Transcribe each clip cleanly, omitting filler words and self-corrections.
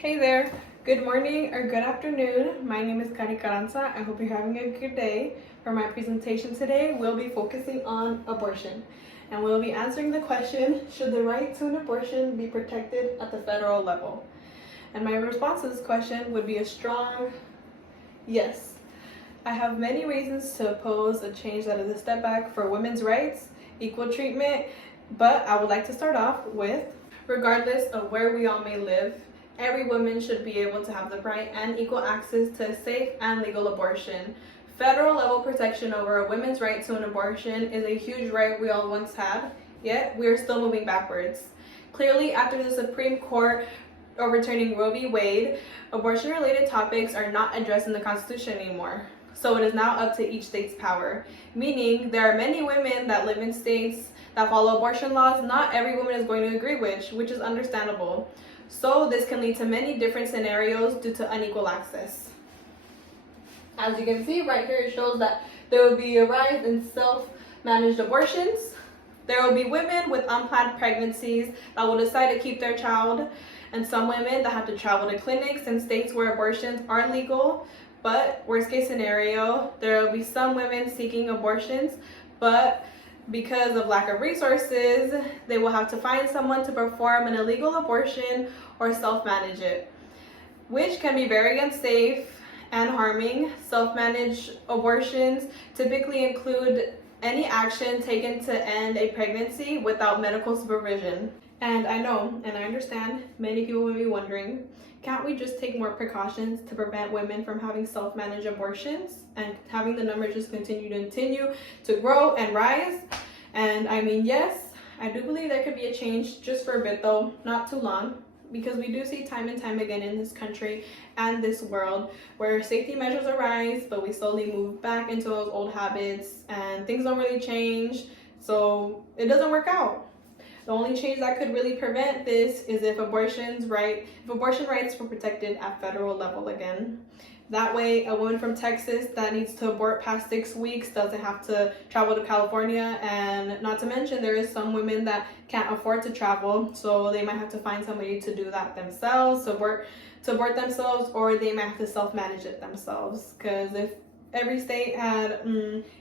Hey there, good morning or good afternoon. My name is Cary Carranza. I hope you're having a good day. For my presentation today, we'll be focusing on abortion. And we'll be answering the question, should the right to an abortion be protected at the federal level? And my response to this question would be a strong yes. I have many reasons to oppose a change that is a step back for women's rights, equal treatment, but I would like to start off with, regardless of where we all may live, every woman should be able to have the right and equal access to a safe and legal abortion. Federal level protection over a woman's right to an abortion is a huge right we all once had, yet we are still moving backwards. Clearly, after the Supreme Court overturning Roe v. Wade, abortion-related topics are not addressed in the Constitution anymore. So it is now up to each state's power, meaning there are many women that live in states that follow abortion laws not every woman is going to agree with, which is understandable. So this can lead to many different scenarios due to unequal access. As you can see right here, it shows that there will be a rise in self-managed abortions. There will be women with unplanned pregnancies that will decide to keep their child, and some women that have to travel to clinics in states where abortions are legal. But worst case scenario, there will be some women seeking abortions, but because of lack of resources, they will have to find someone to perform an illegal abortion or self-manage it, which can be very unsafe and harming. Self-managed abortions typically include any action taken to end a pregnancy without medical supervision. And I know, and I understand, many people will be wondering, can't we just take more precautions to prevent women from having self-managed abortions and having the numbers just continue to grow and rise? And I mean, yes, I do believe there could be a change, just for a bit though, not too long, because we do see time and time again in this country and this world where safety measures arise, but we slowly move back into those old habits and things don't really change, so it doesn't work out. The only change that could really prevent this is if abortion rights were protected at federal level again. That way, a woman from Texas that needs to abort past 6 weeks doesn't have to travel to California, and not to mention there is some women that can't afford to travel, so they might have to find somebody to do that themselves, to abort themselves, or they might have to self-manage it themselves. Because if every state had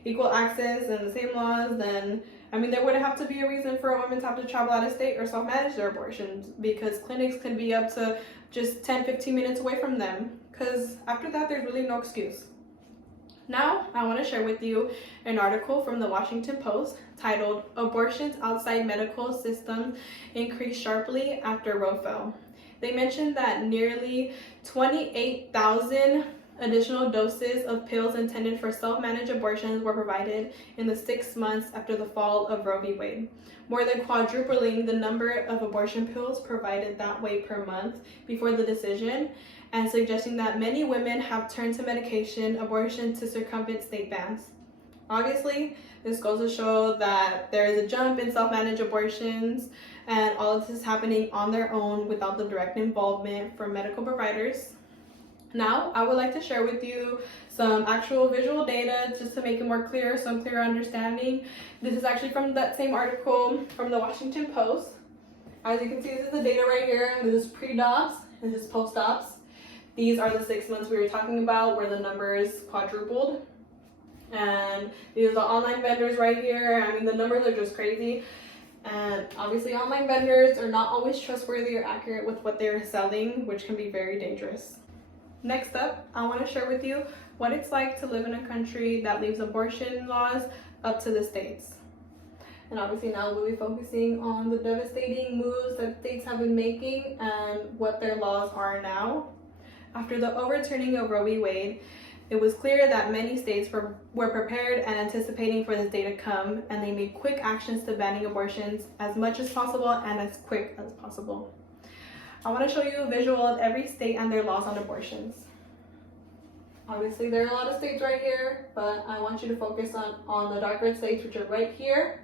equal access and the same laws, then there wouldn't have to be a reason for a woman to have to travel out of state or self-manage their abortions, because clinics could be up to just 10-15 minutes away from them, because after that there's really no excuse. Now I want to share with you an article from the Washington Post titled "Abortions Outside Medical Systems Increased Sharply After Roe Fell." They mentioned that nearly 28,000 additional doses of pills intended for self-managed abortions were provided in the 6 months after the fall of Roe v. Wade, more than quadrupling the number of abortion pills provided that way per month before the decision, and suggesting that many women have turned to medication abortion to circumvent state bans. Obviously, this goes to show that there is a jump in self-managed abortions, and all of this is happening on their own without the direct involvement from medical providers. Now, I would like to share with you some actual visual data just to make it more clear, some clearer understanding. This is actually from that same article from the Washington Post. As you can see, this is the data right here. This is pre-ops, this is post-ops. These are the 6 months we were talking about where the numbers quadrupled. And these are the online vendors right here. The numbers are just crazy. And obviously online vendors are not always trustworthy or accurate with what they're selling, which can be very dangerous. Next up, I want to share with you what it's like to live in a country that leaves abortion laws up to the states. And obviously now we'll be focusing on the devastating moves that states have been making and what their laws are now. After the overturning of Roe v. Wade, it was clear that many states were prepared and anticipating for this day to come, and they made quick actions to banning abortions as much as possible and as quick as possible. I want to show you a visual of every state and their laws on abortions. Obviously, there are a lot of states right here, but I want you to focus on the dark red states, which are right here.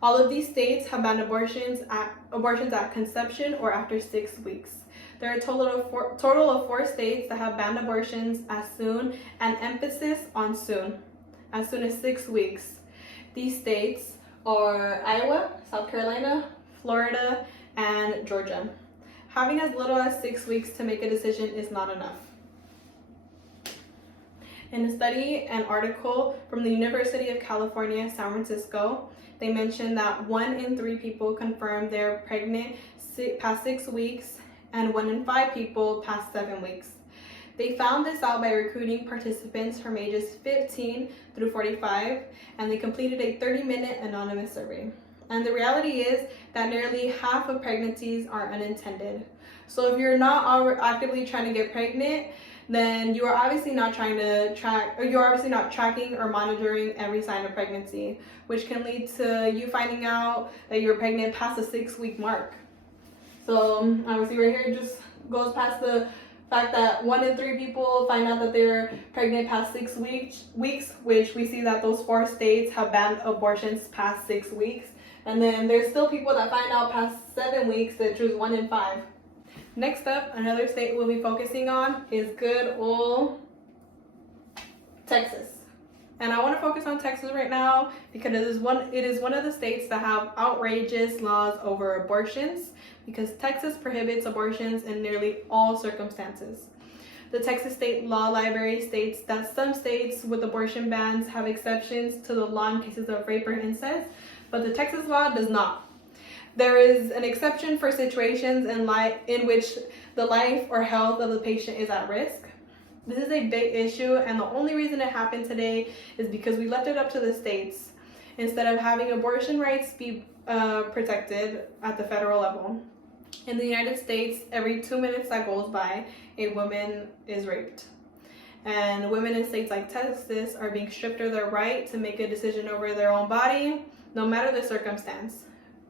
All of these states have banned abortions at conception or after 6 weeks. There are a total of 4 states that have banned abortions as soon, and emphasis on soon as 6 weeks. These states are Iowa, South Carolina, Florida, and Georgia. having as little as 6 weeks to make a decision is not enough. In a study, an article from the University of California, San Francisco, they mentioned that 1 in 3 people confirmed they're pregnant past 6 weeks, and 1 in 5 people past 7 weeks. They found this out by recruiting participants from ages 15 through 45, and they completed a 30-minute anonymous survey. And the reality is that nearly half of pregnancies are unintended. So if you're not actively trying to get pregnant, then you are obviously not trying to track, or you're obviously not tracking or monitoring every sign of pregnancy, which can lead to you finding out that you're pregnant past the 6-week mark. So obviously right here it just goes past the fact that 1 in 3 people find out that they're pregnant past 6 weeks, which we see that those 4 states have banned abortions past 6 weeks. And then there's still people that find out past 7 weeks that choose 1 in 5. Next up, another state we'll be focusing on is good old Texas. And I want to focus on Texas right now because it is one of the states that have outrageous laws over abortions, because Texas prohibits abortions in nearly all circumstances. The Texas State Law Library states that some states with abortion bans have exceptions to the law in cases of rape or incest, but the Texas law does not. There is an exception for situations in which the life or health of the patient is at risk. This is a big issue, and the only reason it happened today is because we left it up to the states instead of having abortion rights be protected at the federal level. In the United States, every 2 minutes that goes by, a woman is raped. And women in states like Texas are being stripped of their right to make a decision over their own body, no matter the circumstance.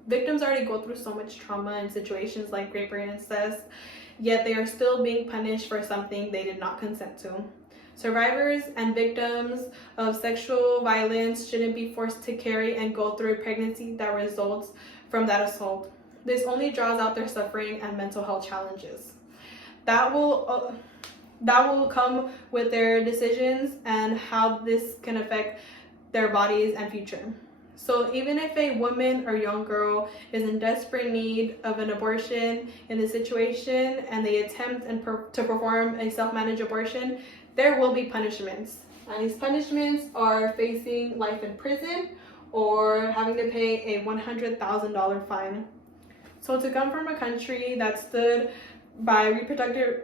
Victims already go through so much trauma in situations like rape or incest, yet they are still being punished for something they did not consent to. Survivors and victims of sexual violence shouldn't be forced to carry and go through a pregnancy that results from that assault. This only draws out their suffering and mental health challenges. That will come with their decisions and how this can affect their bodies and future. So even if a woman or young girl is in desperate need of an abortion in this situation and they attempt to perform a self-managed abortion, there will be punishments. And these punishments are facing life in prison or having to pay a $100,000 fine. So to come from a country that stood by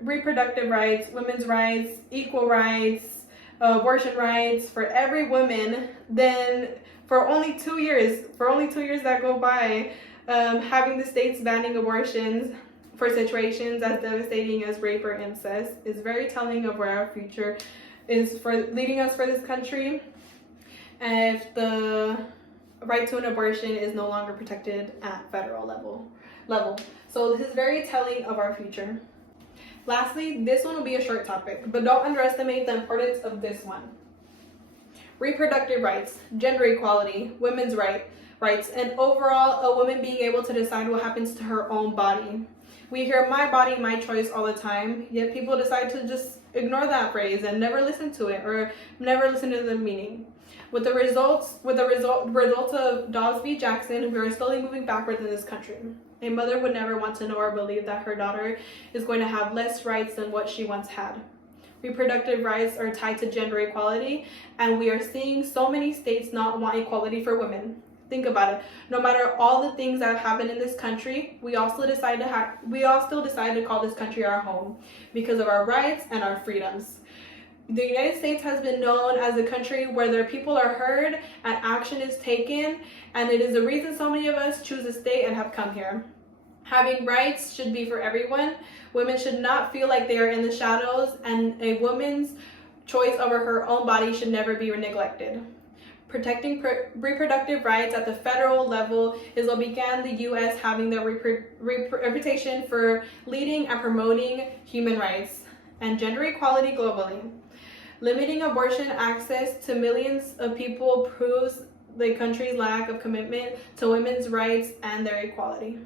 reproductive rights, women's rights, equal rights, abortion rights for every woman, then for only 2 years that go by, having the states banning abortions for situations as devastating as rape or incest is very telling of where our future is for leading us for this country, and if the right to an abortion is no longer protected at federal level. So this is very telling of our future. Lastly, this one will be a short topic, but don't underestimate the importance of this one. Reproductive rights, gender equality, women's rights, and overall a woman being able to decide what happens to her own body. We hear my body, my choice all the time, yet people decide to just ignore that phrase and never listen to it or never listen to the meaning. With the result of Dobbs v. Jackson, we are slowly moving backwards in this country. A mother would never want to know or believe that her daughter is going to have less rights than what she once had. Reproductive rights are tied to gender equality, and we are seeing so many states not want equality for women. Think about it. No matter all the things that have happened in this country, we all still decide to call this country our home because of our rights and our freedoms. The United States has been known as a country where their people are heard and action is taken, and it is the reason so many of us choose to stay and have come here. Having rights should be for everyone. Women should not feel like they are in the shadows, and a woman's choice over her own body should never be neglected. Protecting reproductive rights at the federal level is what began the U.S. having their reputation for leading and promoting human rights and gender equality globally. Limiting abortion access to millions of people proves the country's lack of commitment to women's rights and their equality.